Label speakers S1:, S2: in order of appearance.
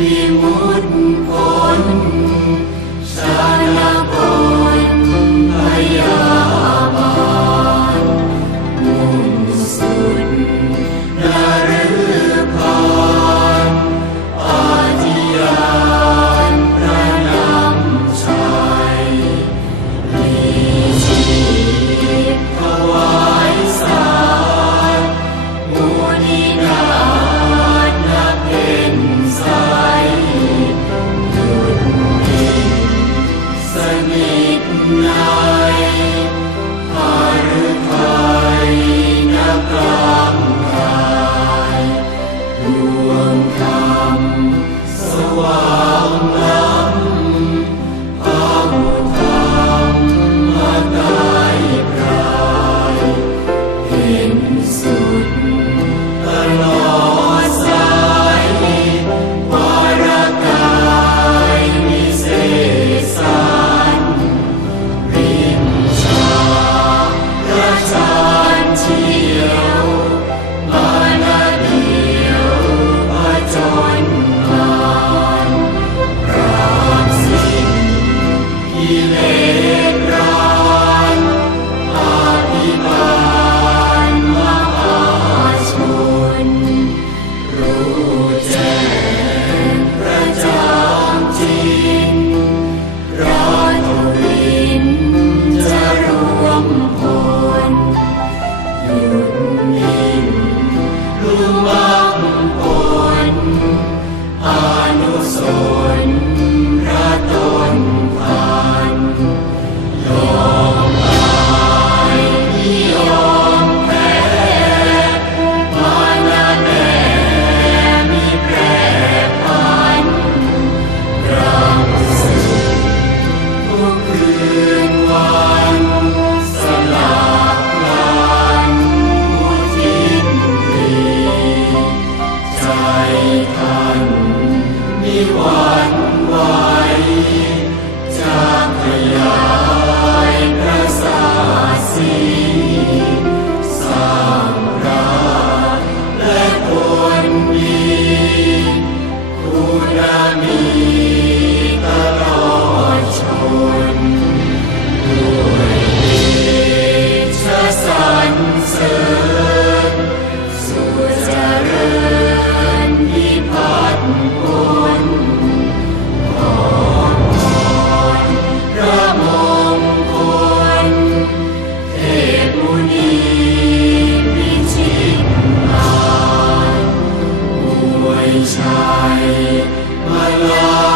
S1: Mimo. Amen. my love.